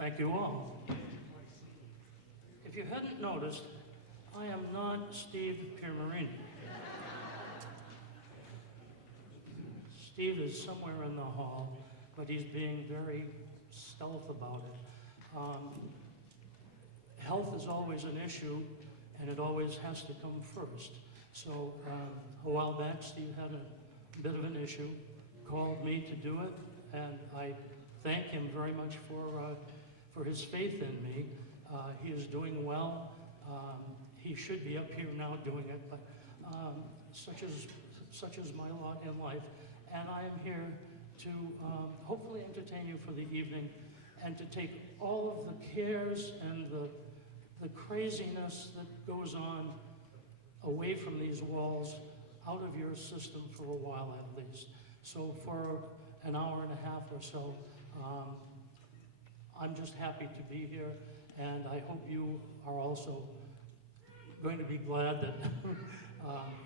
Thank you all. If you hadn't noticed, I am not Steve Piermarini. Steve is somewhere in the hall, but he's being very stealth about it. Health is always an issue, and it always has to come first. So a while back, Steve had a bit of an issue, called me to do it, and I thank him very much for his faith in me. He is doing well. He should be up here now doing it, but such is my lot in life. And I am here to hopefully entertain you for the evening and to take all of the cares and the craziness that goes on away from these walls, out of your system for a while at least. So for an hour and a half or so, I'm just happy to be here, and I hope you are also going to be glad that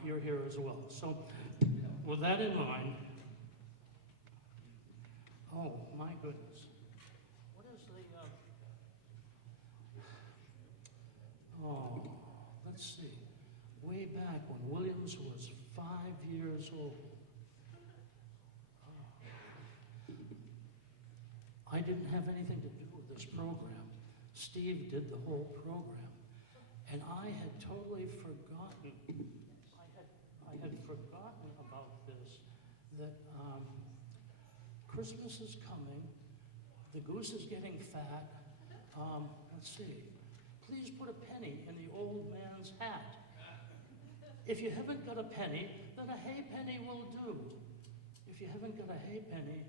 you're here as well. So with that in mind, oh my goodness, what is the, oh, let's see, way back when Williams was 5 years old. I didn't have anything to do with this program. Steve did the whole program. And I had totally forgotten, I had forgotten about this, that Christmas is coming, the goose is getting fat. Let's see, please put a penny in the old man's hat. If you haven't got a penny, then a hay penny will do. If you haven't got a hay penny,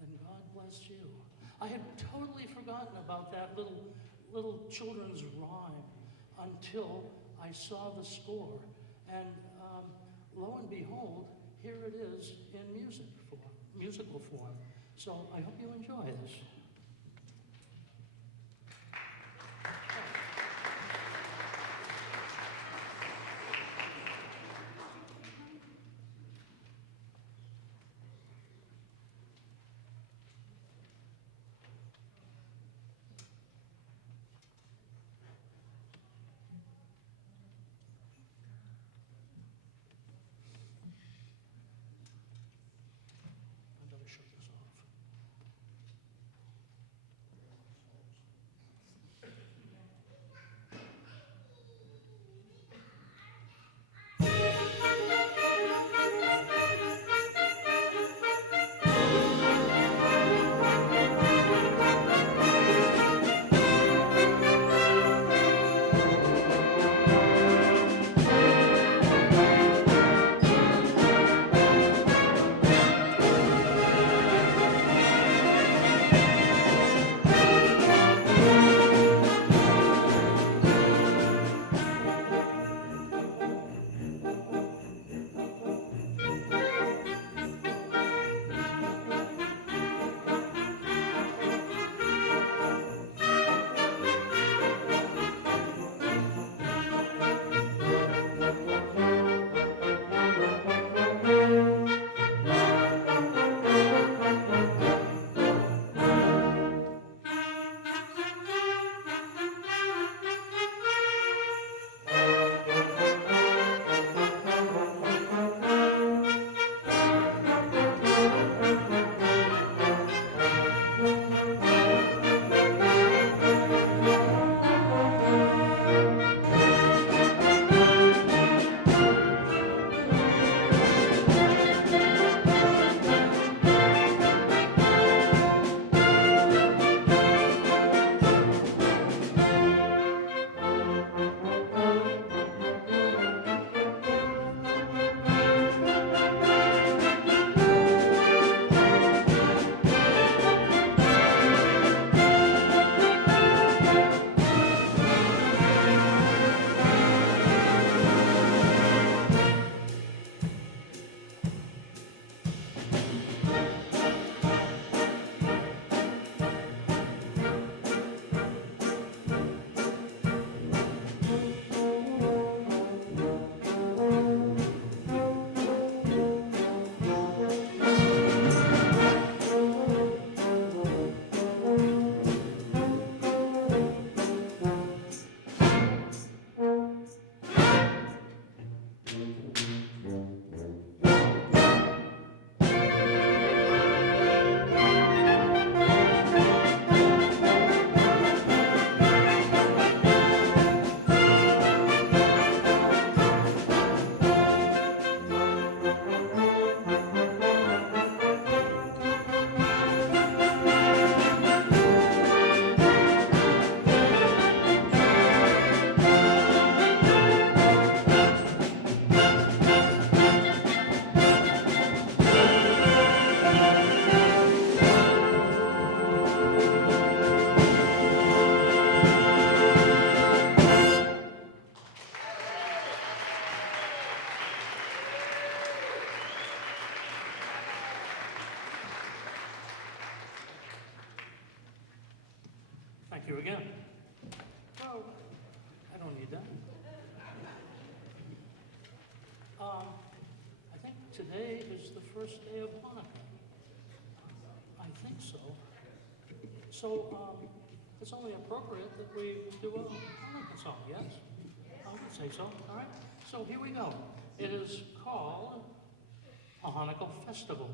then God bless you. I had totally forgotten about that little children's rhyme until I saw the score. And lo and behold, here it is in musical form. So I hope you enjoy this. today is the first day of Hanukkah. I think so. So it's only appropriate that we do a Hanukkah song, yes? I would say so, all right? So here we go. It is called a Hanukkah Festival.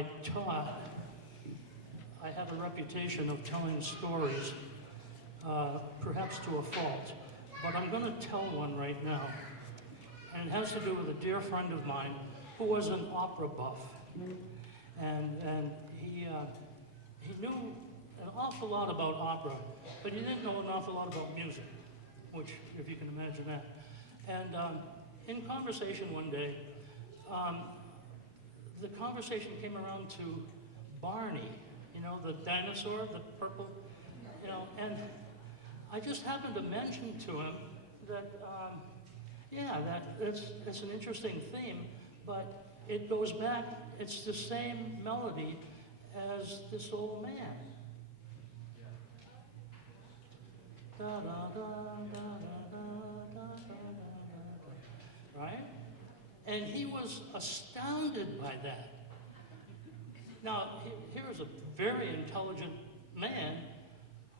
I taught, I had a reputation of telling stories, perhaps to a fault, but I'm going to tell one right now. And it has to do with a dear friend of mine who was an opera buff. And he knew an awful lot about opera, but he didn't know an awful lot about music, which, if you can imagine that. And in conversation one day, the conversation came around to Barney, you know, the dinosaur, the purple, you know, and I just happened to mention to him that, yeah, that it's an interesting theme, but it goes back, it's the same melody as this old man. Da, da, da, da, da, da, da, da, right? And he was astounded by that. Now, here is a very intelligent man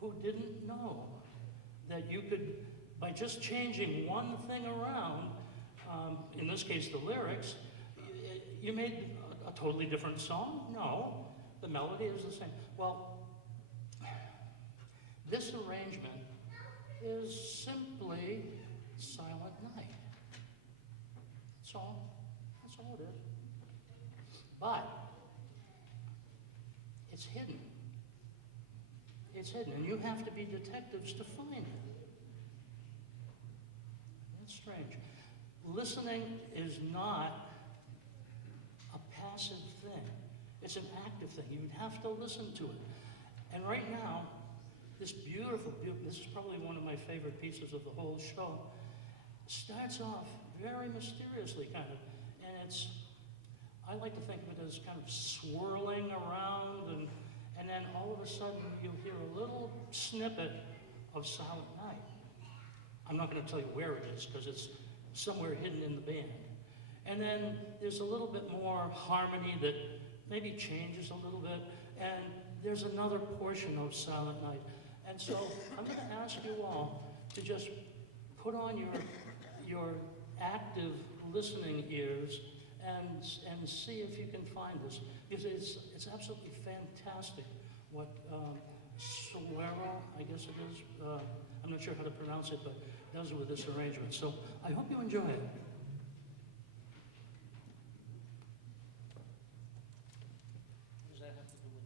who didn't know that you could, by just changing one thing around, in this case the lyrics, you made a totally different song? No, the melody is the same. Well, this arrangement is simply Silent Night. That's all it is. But it's hidden. It's hidden, and you have to be detectives to find it. That's strange. Listening is not a passive thing. It's an active thing. You have to listen to it. And right now, this beautiful, this is probably one of my favorite pieces of the whole show, starts off very mysteriously, kind of, and it's, I like to think of it as kind of swirling around, and then all of a sudden you hear a little snippet of Silent Night. I'm not going to tell you where it is, because it's somewhere hidden in the band. And then there's a little bit more harmony that maybe changes a little bit, and there's another portion of Silent Night. And so I'm going to ask you all to just put on your active listening ears and see if you can find this. Because it's absolutely fantastic what Suero, I guess it is, I'm not sure how to pronounce it, but does with this arrangement. So I hope you enjoy it. What does that have to do with?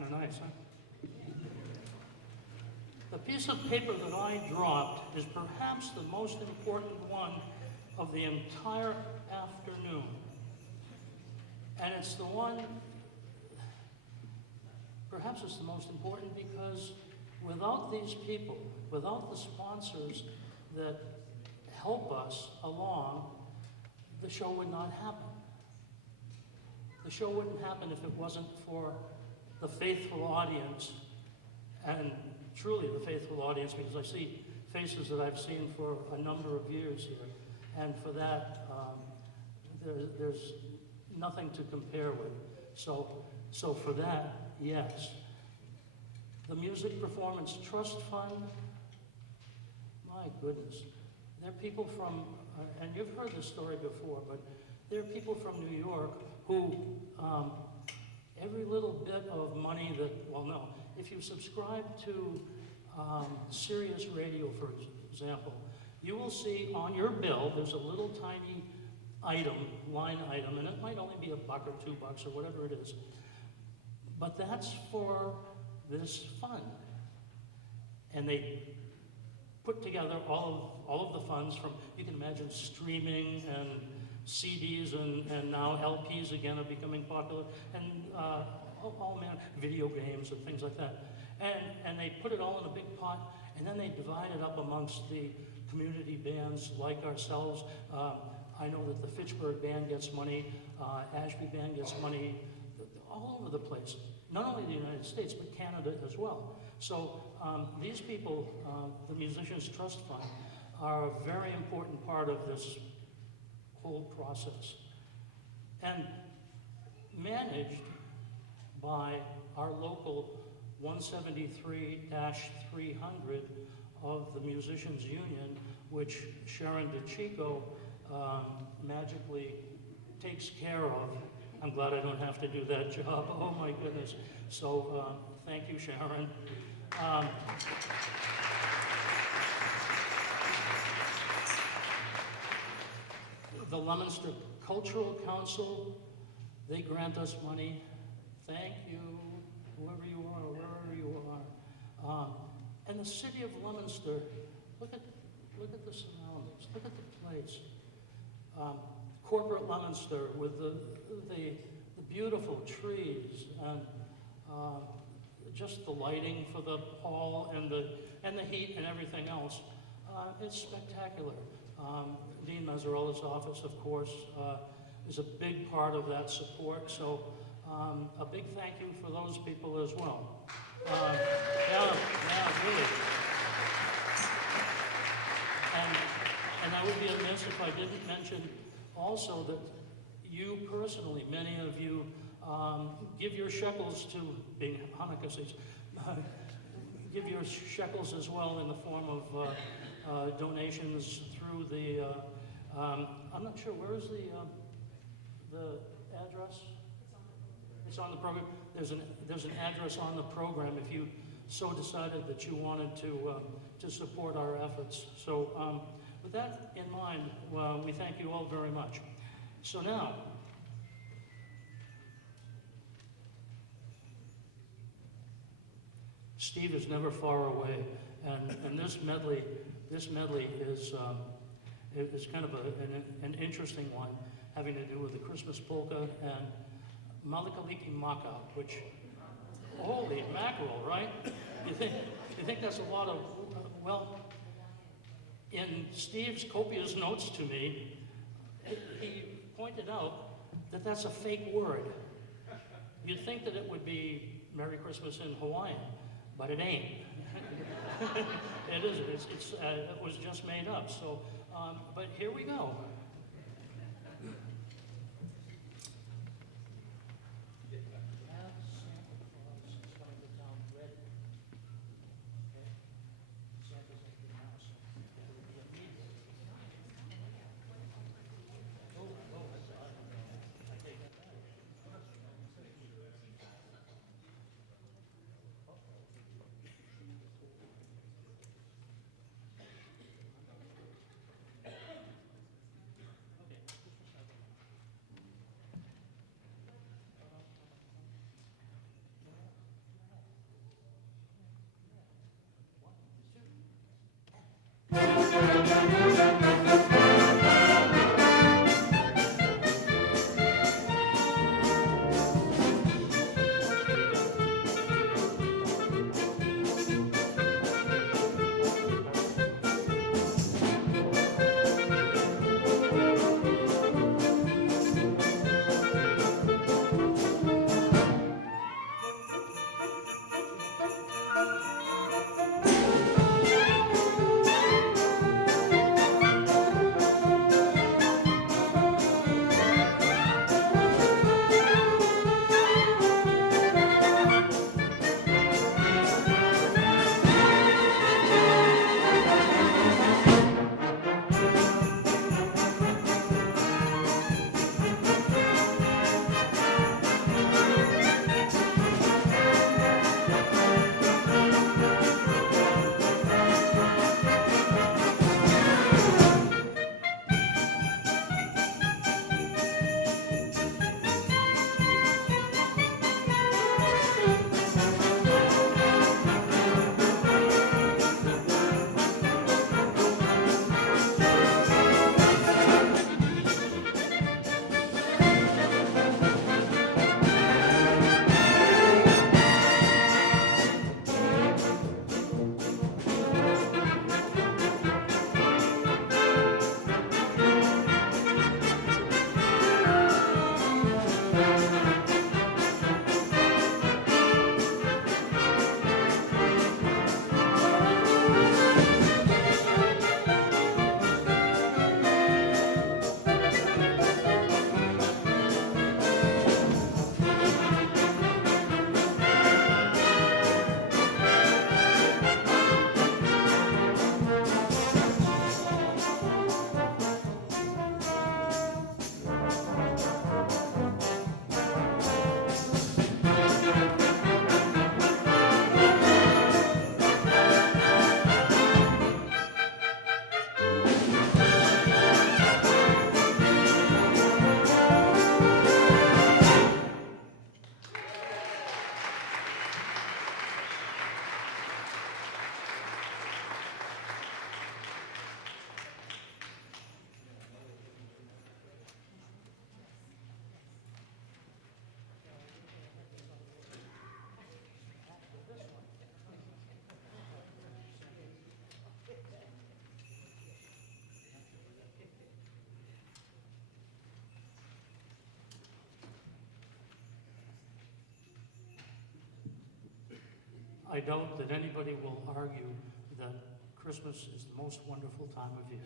Kind of nice, huh? The piece of paper that I dropped is perhaps the most important one of the entire afternoon. And it's the one, perhaps it's the most important because without these people, without the sponsors that help us along, the show would not happen. The show wouldn't happen if it wasn't for the faithful audience, and truly the faithful audience, because I see faces that I've seen for a number of years here, and for that, there's nothing to compare with. So for that, yes. The Music Performance Trust Fund, my goodness. They're people from, and you've heard this story before, but there are people from New York who, every little bit of money that, well, no, if you subscribe to Sirius Radio, for example, you will see on your bill, there's a little tiny item, line item, and it might only be $1 or $2 or whatever it is, but that's for this fund. And they put together all of the funds from, you can imagine streaming and CDs and now LPs again are becoming popular, and video games and things like that. And they put it all in a big pot, and then they divide it up amongst the community bands like ourselves. I know that the Fitchburg Band gets money, Ashby Band gets money, all over the place. Not only the United States, but Canada as well. So these people, the Musicians Trust Fund, are a very important part of this whole process. And managed by our local 173-300 of the Musicians Union, which Sharon DeChico magically takes care of. I'm glad I don't have to do that job. Oh my goodness. So thank you, Sharon. The Leominster Cultural Council, they grant us money. Thank you, whoever you are, wherever you are. And the City of Leominster, look at the surroundings, look at the place. Corporate Leominster with the beautiful trees and just the lighting for the hall and the heat and everything else. It's spectacular. Dean Mazzarella's office, of course, is a big part of that support. So a big thank you for those people as well. Yeah, really. And I would be amiss if I didn't mention also that you personally, many of you, give your shekels to, being Hanukkah season, give your shekels as well in the form of donations through the, I'm not sure, where is the address? It's on the program. There's an address on the program if you so decided that you wanted to support our efforts. So with that in mind, we thank you all very much. So now, Steve is never far away, and this medley is kind of an interesting one, having to do with the Christmas polka and Malakaliki Maka, which, holy mackerel, right? You think that's a lot of, well, in Steve's copious notes to me, he pointed out that that's a fake word. You'd think that it would be Merry Christmas in Hawaiian, but it ain't. It isn't. It was just made up. So, but here we go. I doubt that anybody will argue that Christmas is the most wonderful time of year.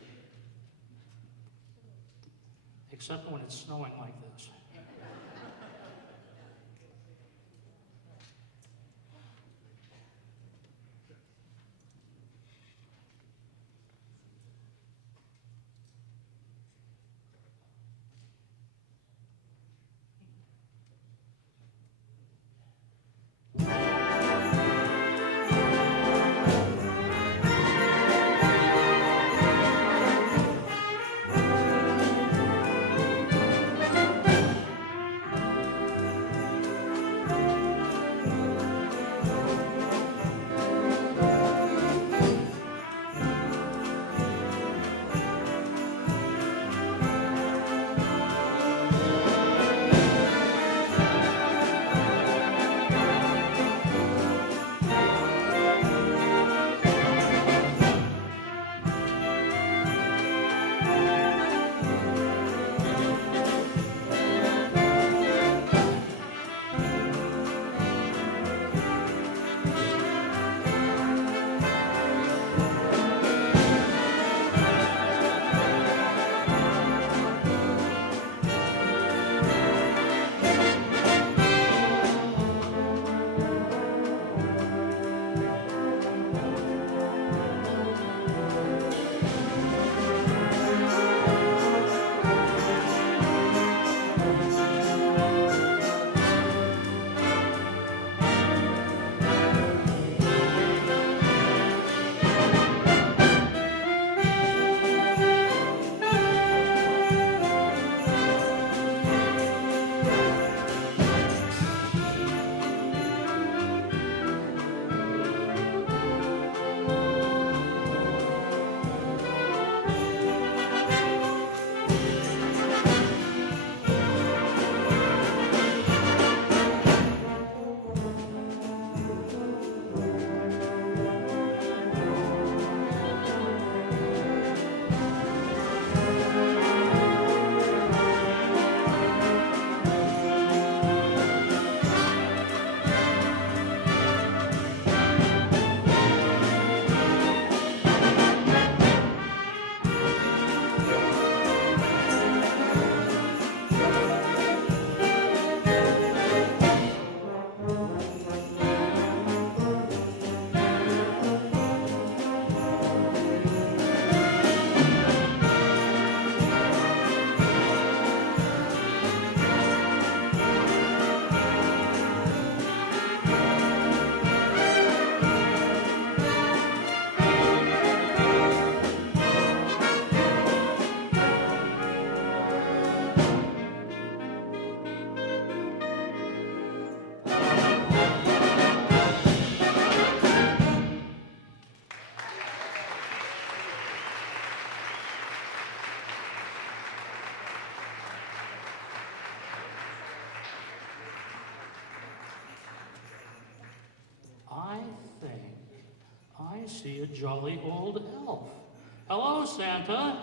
Except when it's snowing like this. see a jolly old elf. Hello, Santa.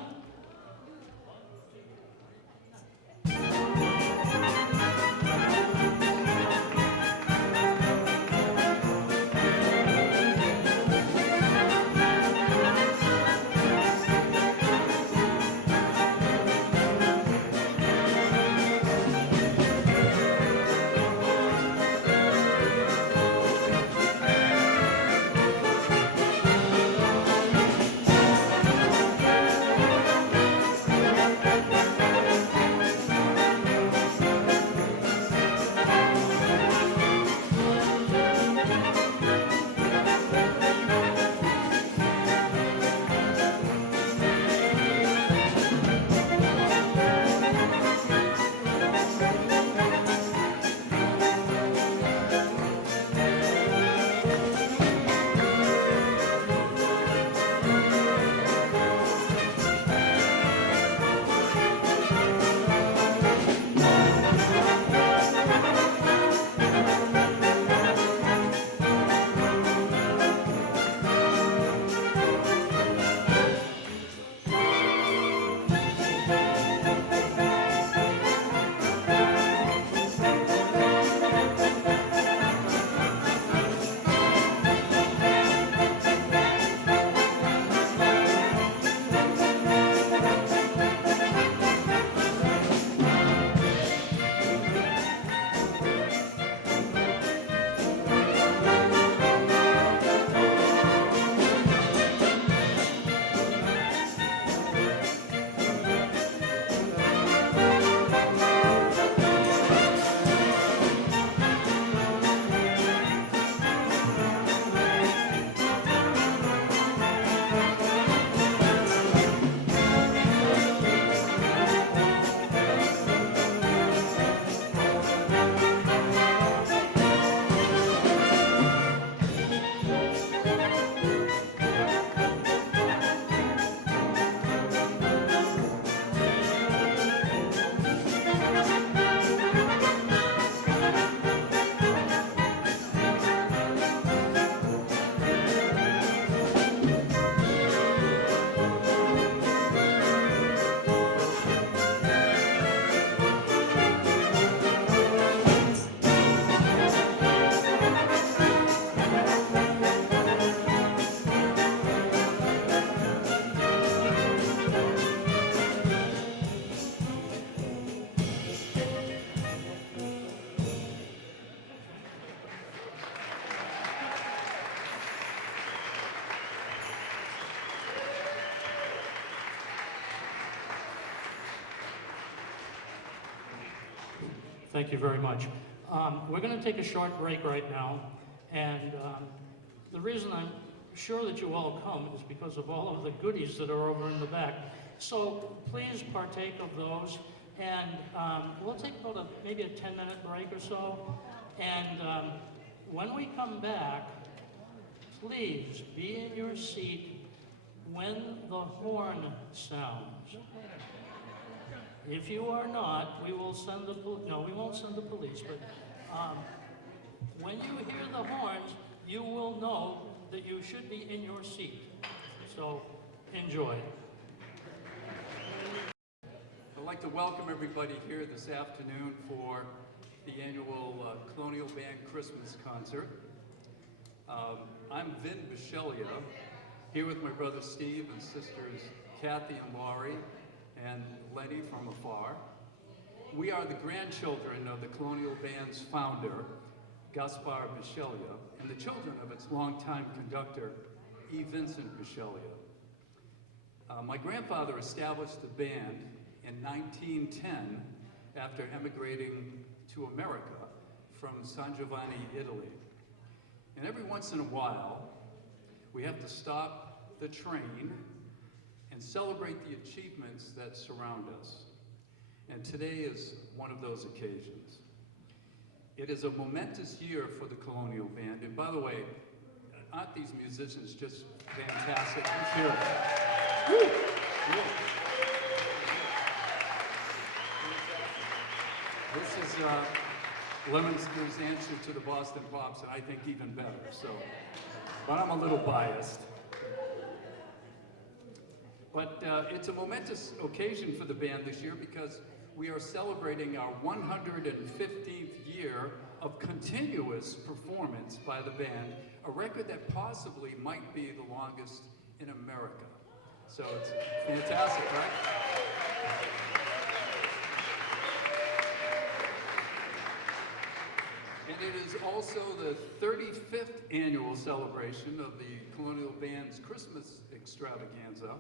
Thank you very much. We're going to take a short break right now, and the reason I'm sure that you all come is because of all of the goodies that are over in the back. So please partake of those, and we'll take about maybe a 10-minute break or so, and when we come back, please be in your seat when the horn sounds. If you are not, we will send the no, we won't send the police, but when you hear the horns, you will know that you should be in your seat. So, enjoy. I'd like to welcome everybody here this afternoon for the annual Colonial Band Christmas concert. I'm Vin Biscelia, here with my brother Steve and sisters Kathy and Laurie, and Lenny from afar. We are the grandchildren of the Colonial Band's founder, Gaspar Biscelia, and the children of its longtime conductor, E. Vincent Biscelia. My grandfather established the band in 1910 after emigrating to America from San Giovanni, Italy. And every once in a while, we have to stop the train and celebrate the achievements that surround us. And today is one of those occasions. It is a momentous year for the Colonial Band. And by the way, aren't these musicians just fantastic? Let's hear it. Woo! Yeah. This is Leominster's answer to the Boston Pops, and I think even better. So, but I'm a little biased. But it's a momentous occasion for the band this year because we are celebrating our 115th year of continuous performance by the band, a record that possibly might be the longest in America. So it's fantastic, right? And it is also the 35th annual celebration of the Colonial Band's Christmas extravaganza,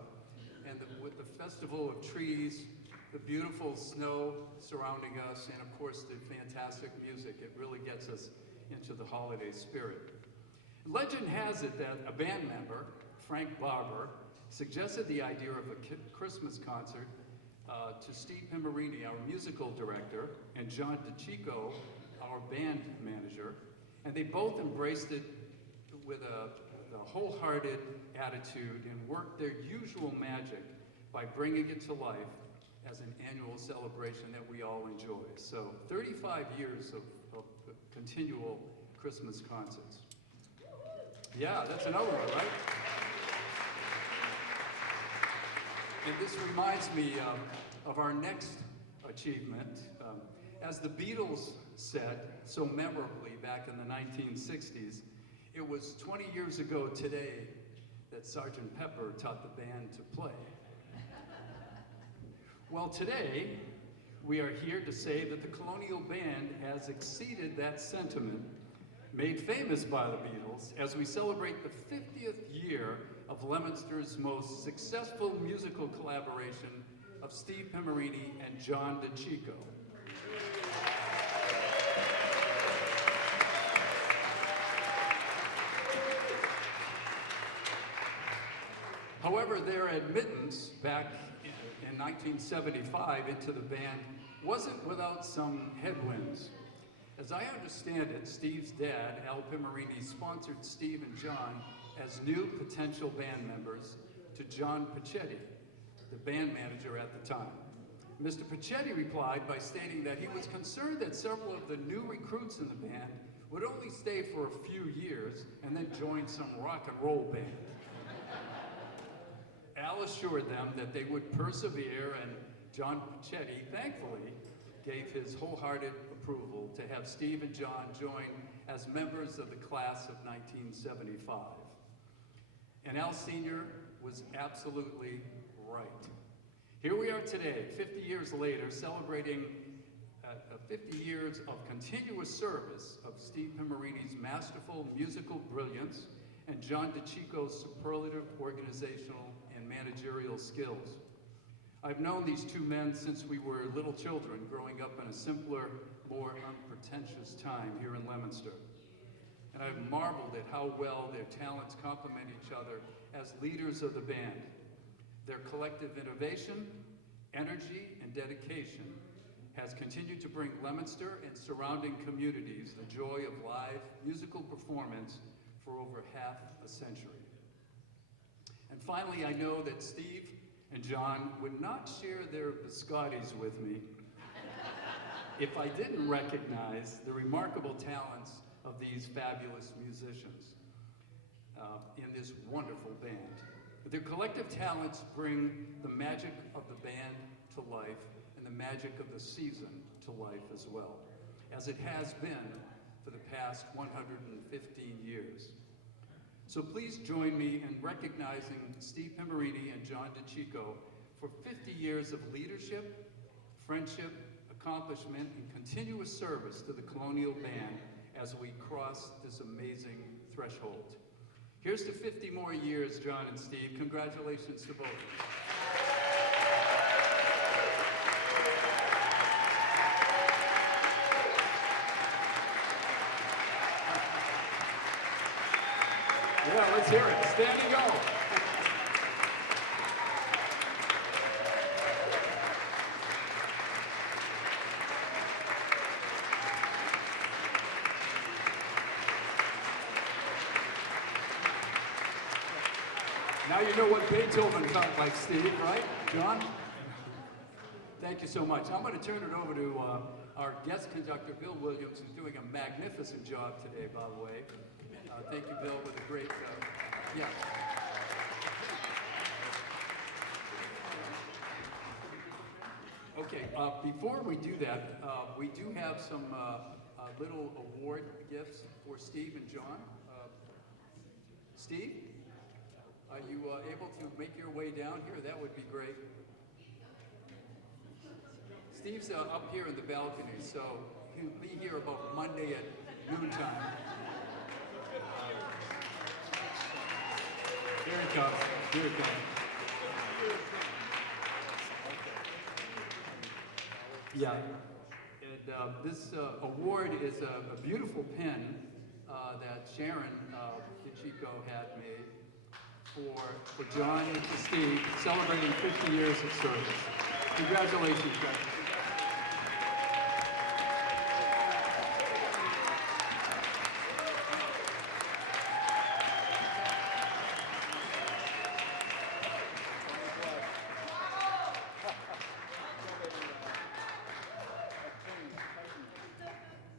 and with the Festival of Trees, the beautiful snow surrounding us, and of course the fantastic music. It really gets us into the holiday spirit. Legend has it that a band member, Frank Barber, suggested the idea of a Christmas concert to Steve Pimarini, our musical director, and John DeCicco, our band manager, and they both embraced it with a wholehearted attitude and worked their usual magic by bringing it to life as an annual celebration that we all enjoy. So 35 years of continual Christmas concerts. Yeah, that's another one, right? And this reminds me of our next achievement. As the Beatles said so memorably back in the 1960s, it was 20 years ago today that Sgt. Pepper taught the band to play. Well, today, we are here to say that the Colonial Band has exceeded that sentiment made famous by the Beatles as we celebrate the 50th year of Leominster's most successful musical collaboration of Steve Pimarini and John DeCicco. However, their admittance back in 1975 into the band wasn't without some headwinds. As I understand it, Steve's dad, Al Pimarini, sponsored Steve and John as new potential band members to John Pachetti, the band manager at the time. Mr. Pachetti replied by stating that he was concerned that several of the new recruits in the band would only stay for a few years and then join some rock and roll band. Al assured them that they would persevere, and John Pachetti, thankfully, gave his wholehearted approval to have Steve and John join as members of the class of 1975. And Al Sr. was absolutely right. Here we are today, 50 years later, celebrating 50 years of continuous service of Steve Pimarini's masterful musical brilliance and John DeCicco's superlative organizational and managerial skills. I've known these two men since we were little children, growing up in a simpler, more unpretentious time here in Leominster. And I've marveled at how well their talents complement each other as leaders of the band. Their collective innovation, energy, and dedication has continued to bring Leominster and surrounding communities the joy of live musical performance for over half a century. And finally, I know that Steve and John would not share their biscottis with me if I didn't recognize the remarkable talents of these fabulous musicians in this wonderful band. Their collective talents bring the magic of the band to life and the magic of the season to life as well, as it has been for the past 115 years. So please join me in recognizing Steve Pimarini and John DeCicco for 50 years of leadership, friendship, accomplishment, and continuous service to the Colonial Band as we cross this amazing threshold. Here's to 50 more years, John and Steve. Congratulations to both. Yeah, let's hear it. Stand and go. Now you know what Beethoven felt like, Steve, right? John? Thank you so much. I'm going to turn it over to our guest conductor, Bill Williams, who's doing a magnificent job today, by the way. Thank you, Bill, with a great, yeah. Okay, before we do that, we do have some little award gifts for Steve and John. Steve, are you able to make your way down here? That would be great. Steve's up here in the balcony, so he'll be here about Monday at noontime. Here it comes. Here it comes. Yeah, and this award is a beautiful pen that Sharon Ichiko had made for John and for Steve, celebrating 50 years of service. Congratulations, guys.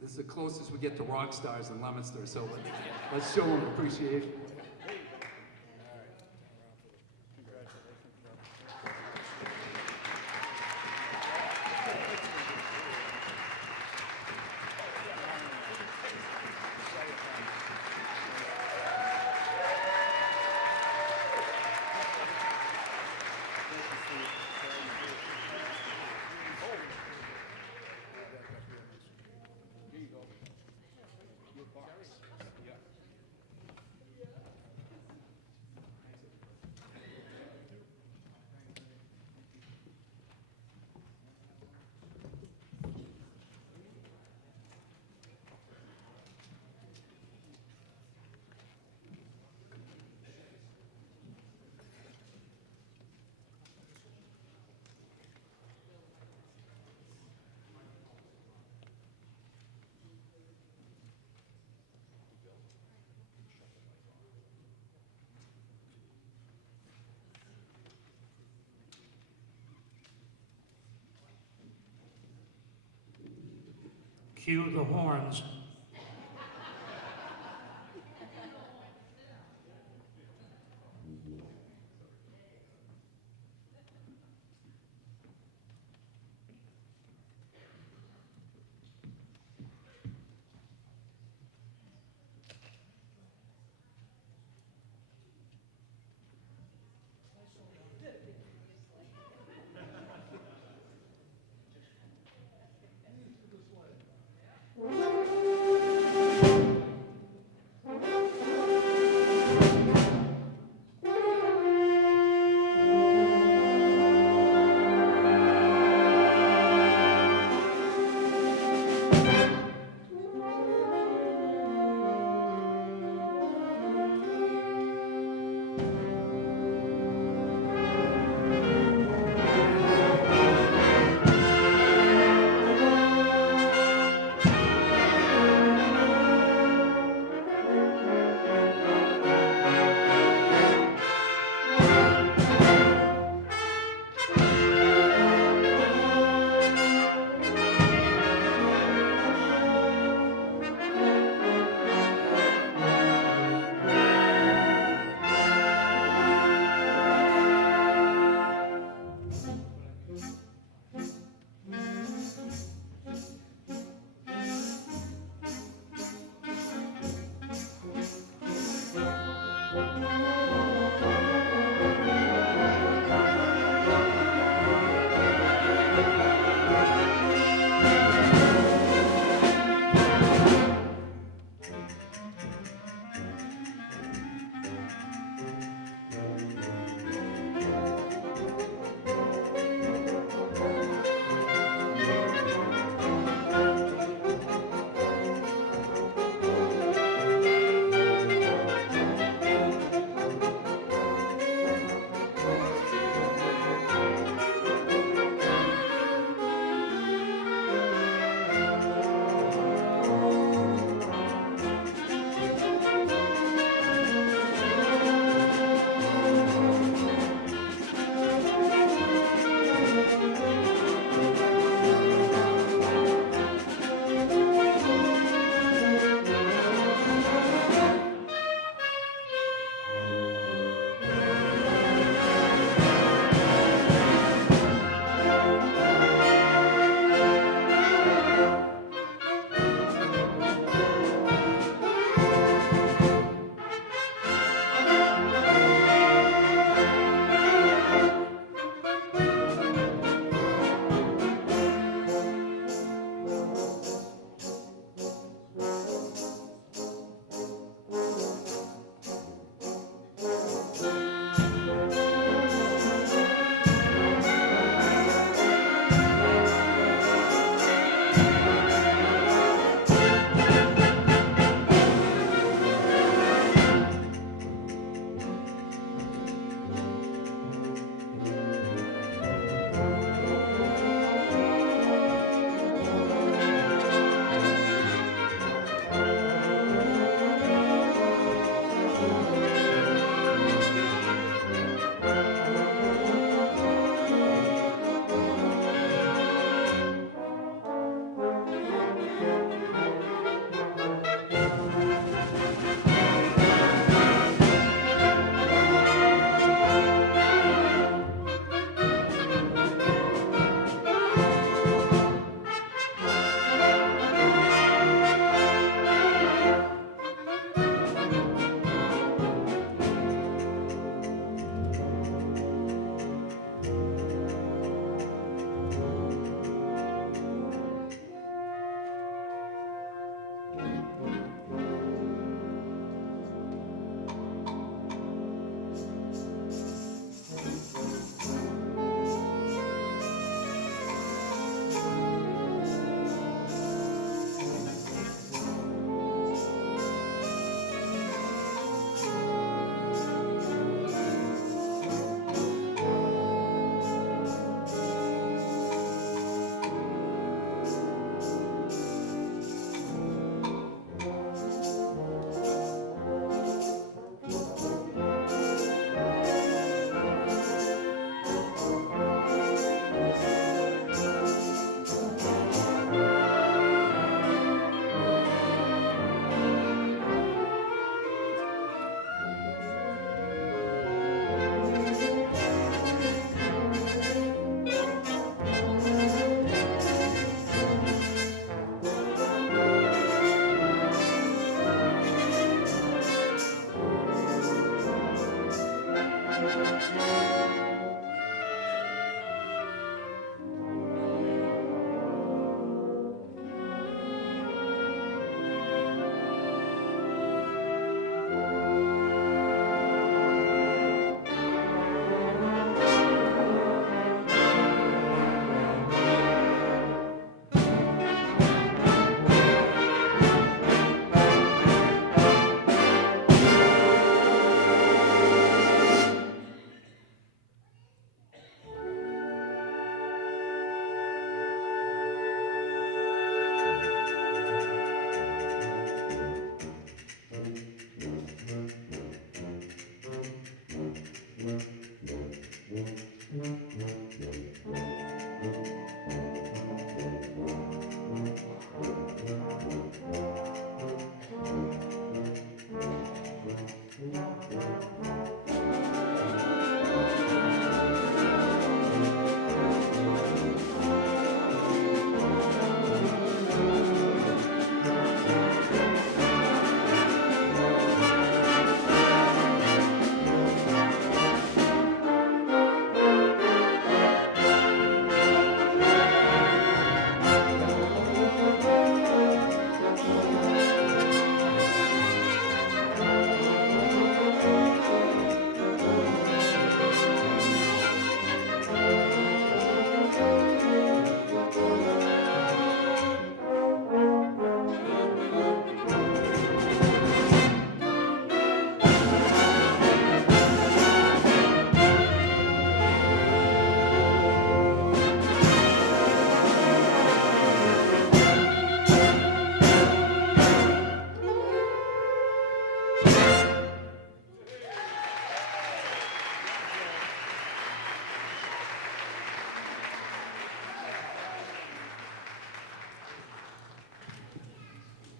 This is the closest we get to rock stars in Leominster, so let's show them appreciation. Cue the horns.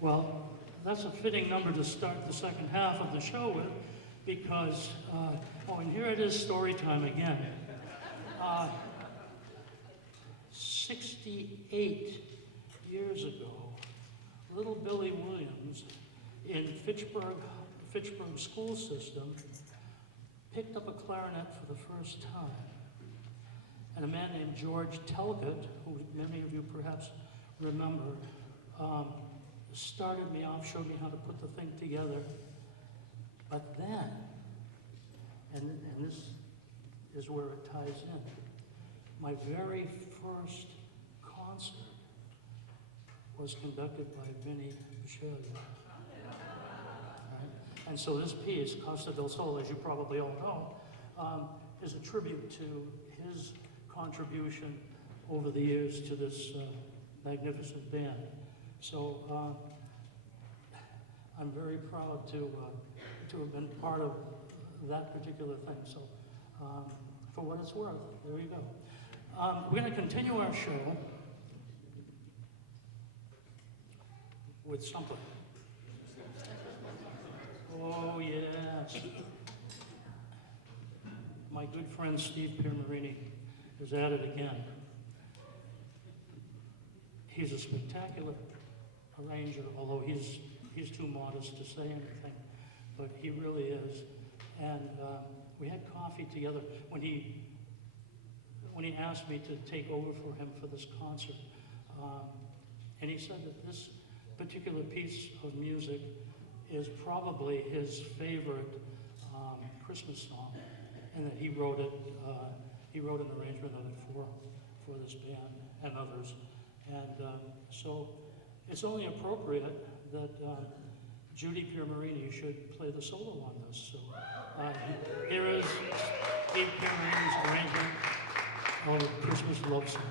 Well, that's a fitting number to start the second half of the show with, because, oh, and here it is, story time again. 68 years ago, little Billy Williams in Fitchburg school system picked up a clarinet for the first time. And a man named George Talcott, who many of you perhaps remember, started me off, showed me how to put the thing together. But then, and this is where it ties in, my very first concert was conducted by Vinnie Michel. Right? And so this piece, Costa del Sol, as you probably all know, is a tribute to his contribution over the years to this magnificent band. So I'm very proud to have been part of that particular thing. So for what it's worth, there you go. We're going to continue our show with something. Oh, yes. My good friend Steve Piermarini is at it again. He's a spectacular arranger, although he's too modest to say anything, but he really is. And we had coffee together when he asked me to take over for him for this concert. And he said that this particular piece of music is probably his favorite Christmas song, and that he wrote an arrangement of it for this band and others. And so it's only appropriate that Judy Piermarini should play the solo on this. So here is Steve Piermarini's arrangement of Christmas Love Song.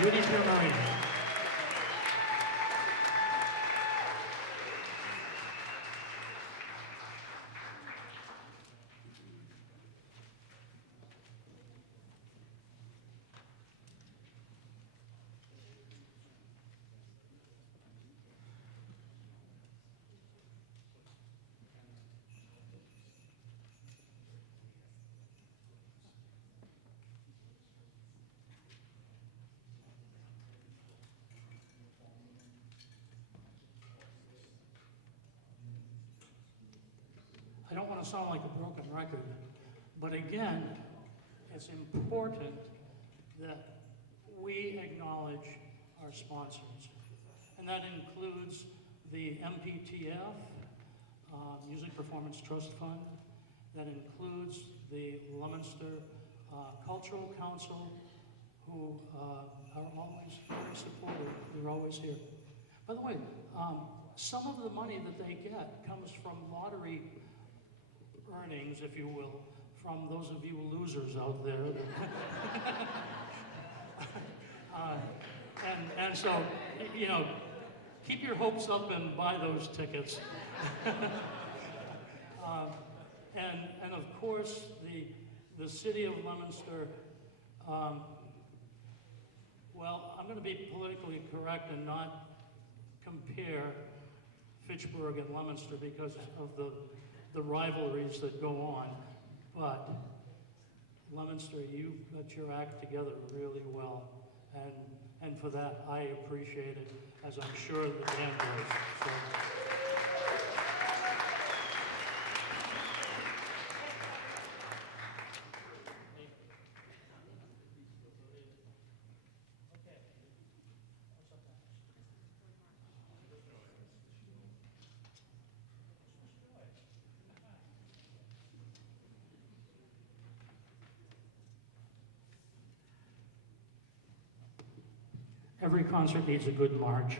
Judy Piermarino. I don't want to sound like a broken record, but again, it's important that we acknowledge our sponsors. And that includes the MPTF, Music Performance Trust Fund. That includes the Leominster Cultural Council, who are always very supportive. They're always here. By the way, some of the money that they get comes from lottery earnings, if you will, from those of you losers out there. And so, you know, keep your hopes up and buy those tickets. And of course, the City of Leominster, well, I'm going to be politically correct and not compare Fitchburg and Leominster because of the rivalries that go on, but Leominster, you've got your act together really well, and for that I appreciate it, as I'm sure the band does. So. Every concert needs a good march.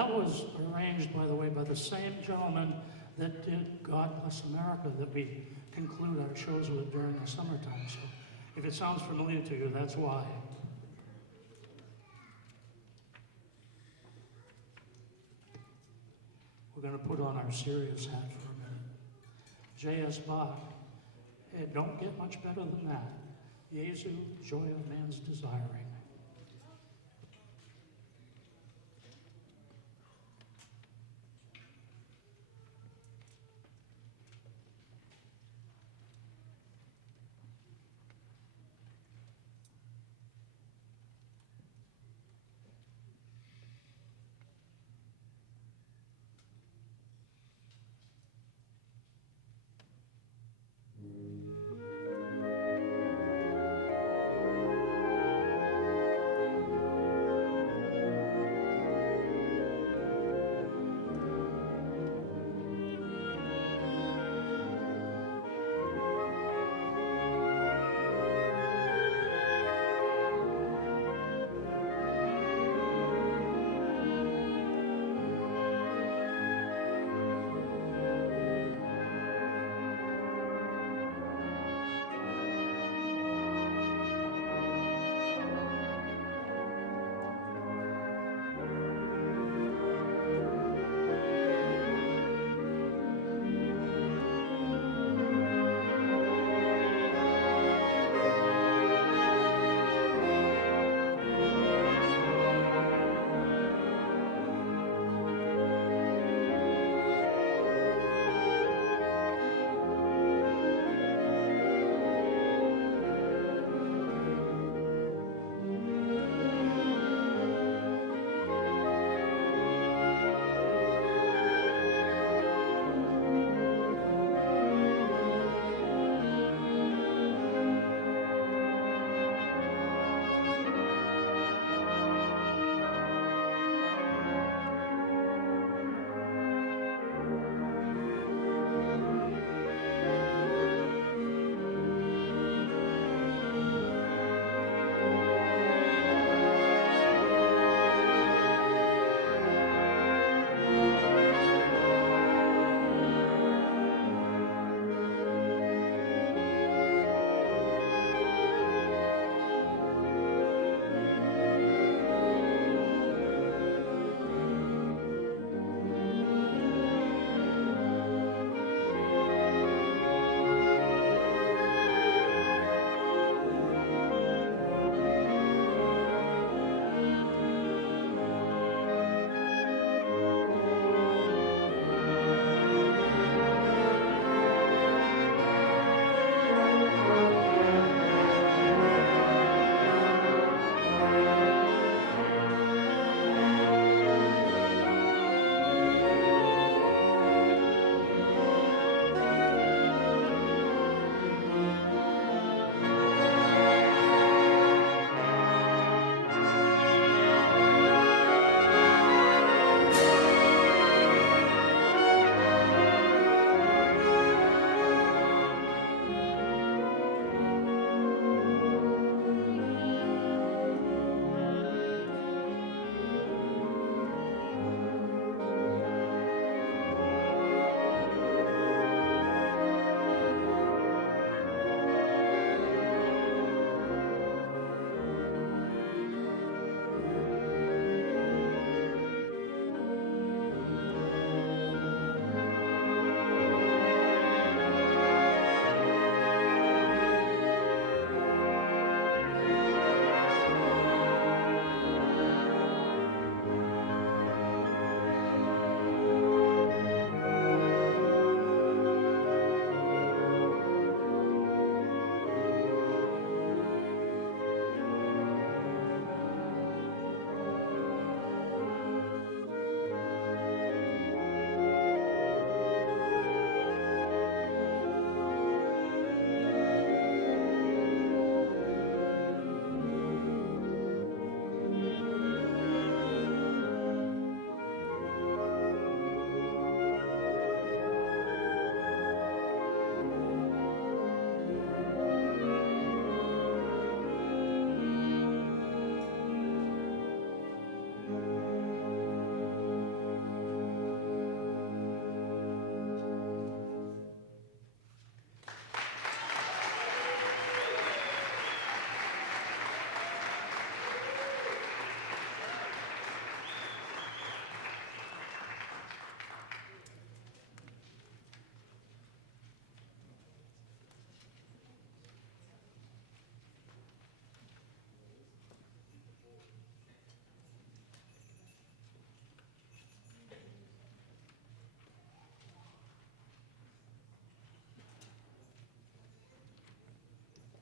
that was arranged, by the way, by the same gentleman that did God Bless America that we conclude our shows with during the summertime. So if it sounds familiar to you, that's why. We're going to put on our serious hat for a minute. J.S. Bach, it don't get much better than that. Jesu, joy of man's desiring.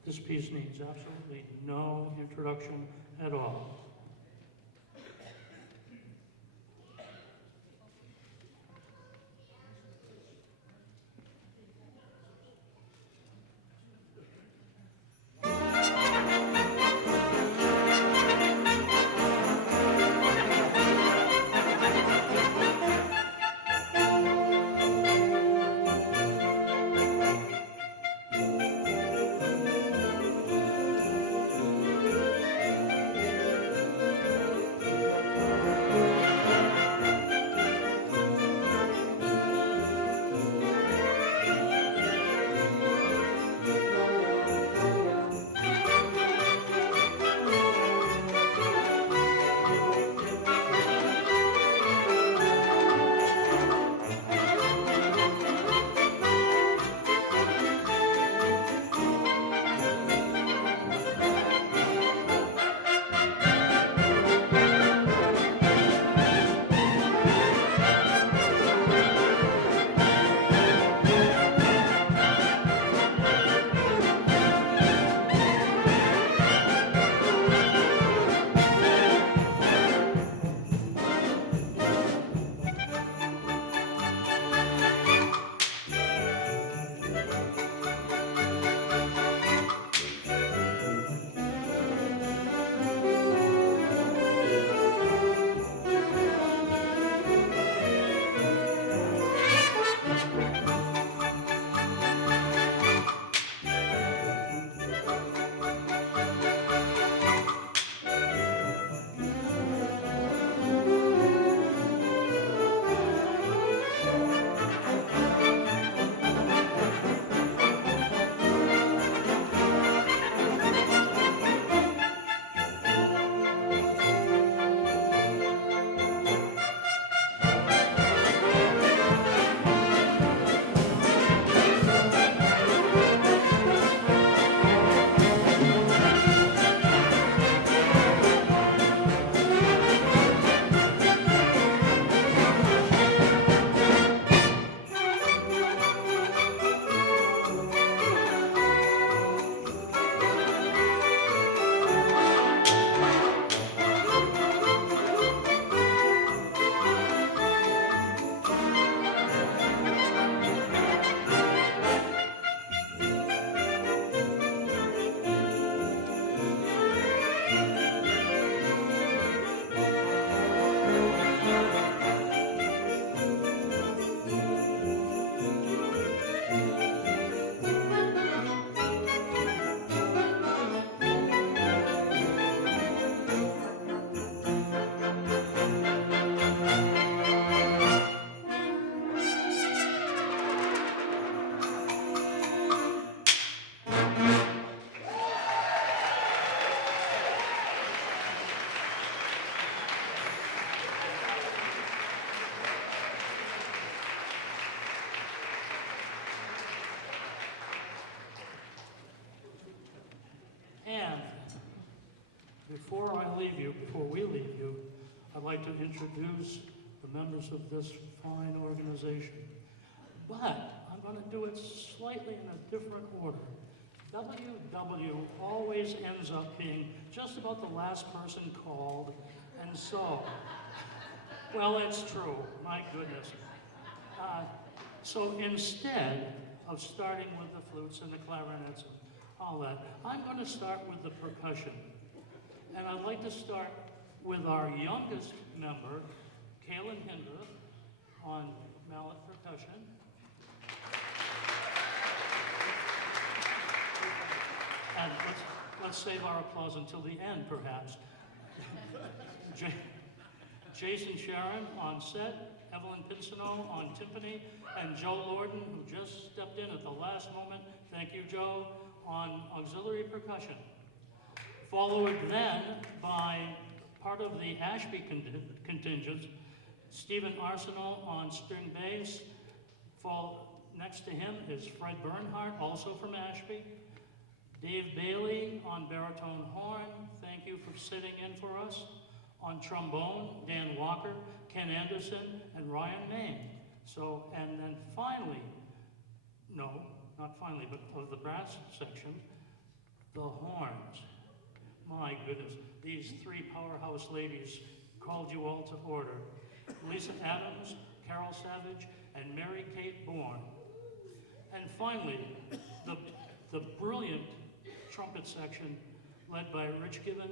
This piece needs absolutely no introduction at all. Before we leave you, I'd like to introduce the members of this fine organization. But I'm going to do it slightly in a different order. WW always ends up being just about the last person called, and so, well, it's true, my goodness. So instead of starting with the flutes and the clarinets and all that, I'm going to start with the percussion. And I'd like to start with our youngest member, Kaylin Hinder, on mallet percussion. And let's save our applause until the end, perhaps. Jason Sharon on set, Evelyn Pinsino on timpani, and Joe Lorden, who just stepped in at the last moment, thank you, Joe, on auxiliary percussion. Followed then by part of the Ashby contingent, Stephen Arsenal on string bass. Next to him is Fred Bernhardt, also from Ashby. Dave Bailey on baritone horn, thank you for sitting in for us. On trombone, Dan Walker, Ken Anderson, and Ryan Main. So, and then finally, no, not finally, but of the brass section, the horns. My goodness, these three powerhouse ladies called you all to order. Lisa Adams, Carol Savage, and Mary Kate Bourne. And finally, the brilliant trumpet section led by Rich Given,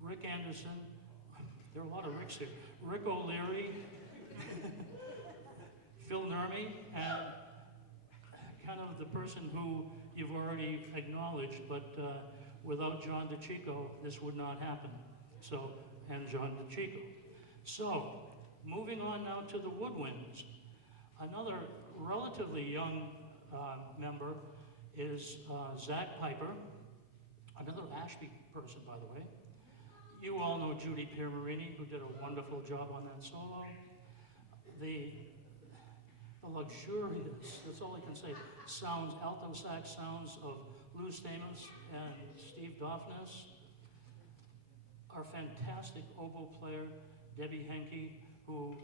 Rick Anderson, there are a lot of Ricks here, Rick O'Leary, Phil Nermy, and kind of the person who you've already acknowledged, but without John DeChico, this would not happen. So, and John DeChico. So, moving on now to the woodwinds. Another relatively young member is Zach Piper, another Ashby person, by the way. You all know Judy Piermarini, who did a wonderful job on that solo. The luxurious, that's all I can say, sounds, alto sax sounds of Lou Stamos and Steve Doffness. Our fantastic oboe player, Debbie Henke, who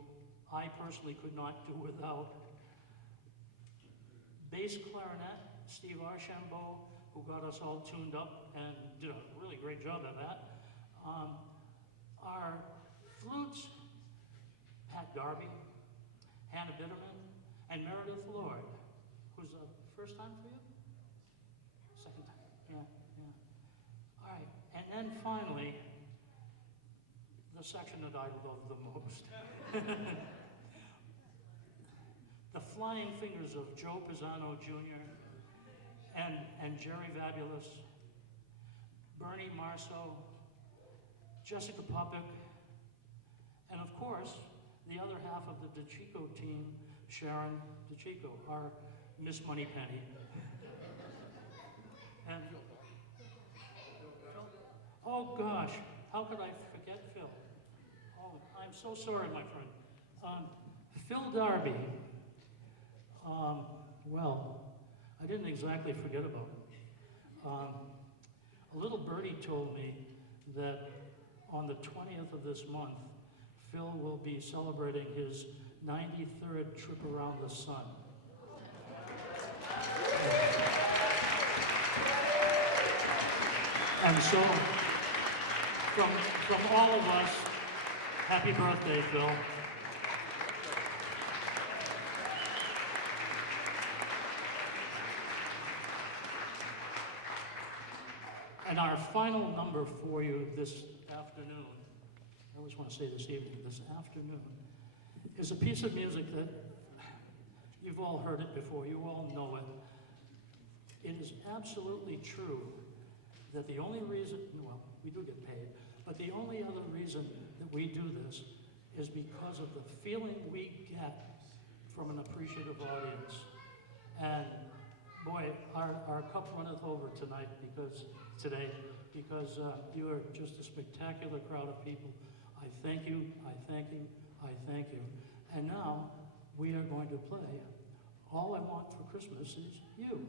I personally could not do without. Bass clarinet, Steve Archambault, who got us all tuned up and did a really great job at that. Our flutes, Pat Darby, Hannah Bitterman, and Meredith Lord, who's the first time for you? Second time, yeah. All right, and then finally, the section that I love the most. The flying fingers of Joe Pisano Jr. and Jerry Vabulous, Bernie Marceau, Jessica Poppick, and of course, the other half of the DeChico team, Sharon DeChico, our Miss Moneypenny. And, oh gosh, how could I forget Phil? Oh, I'm so sorry, my friend. Phil Darby, well, I didn't exactly forget about him. A little birdie told me that on the 20th of this month, Phil will be celebrating his 93rd trip around the sun. And so, from all of us, happy birthday, Phil. And our final number for you this afternoon, I always want to say this evening, this afternoon, is a piece of music that you've all heard it before, you all know it. It is absolutely true that the only reason, well, we do get paid, but the only other reason that we do this is because of the feeling we get from an appreciative audience. And boy, our cup runneth over today because you are just a spectacular crowd of people. I thank you, I thank you, I thank you. And now we are going to play All I Want for Christmas Is You.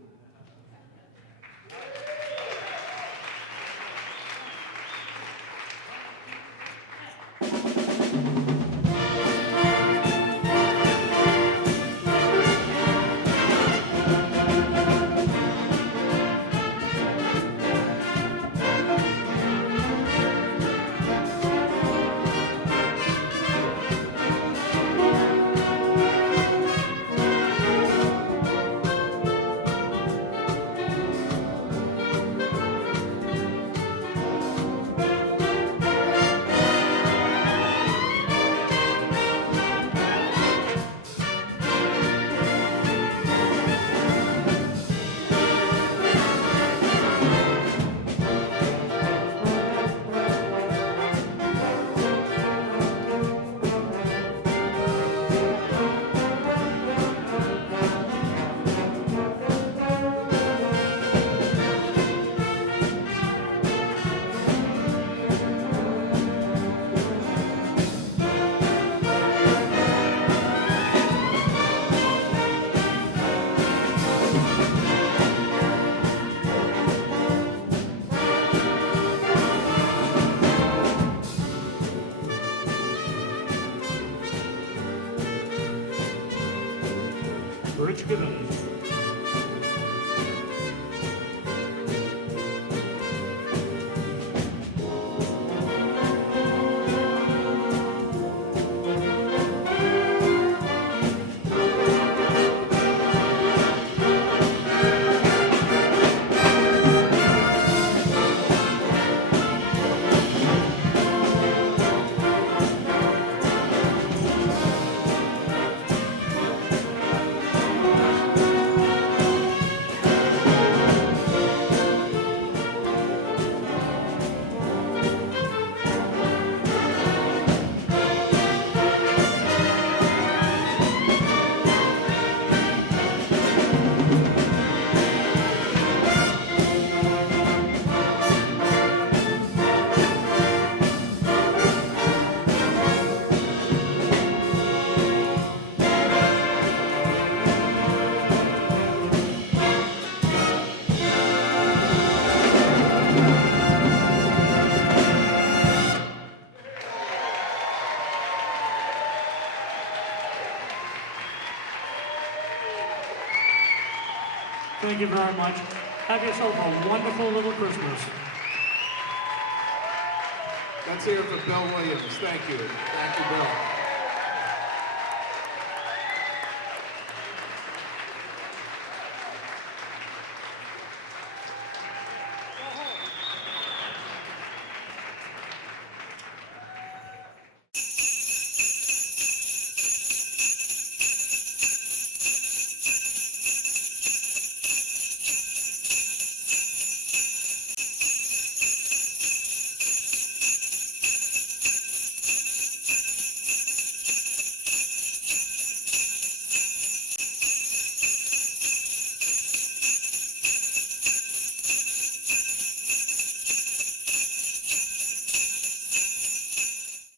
Rich Gibbons. Thank you very much. Have yourself a wonderful little Christmas. Let's hear it for Bill Williams. Thank you. Thank you, Bill.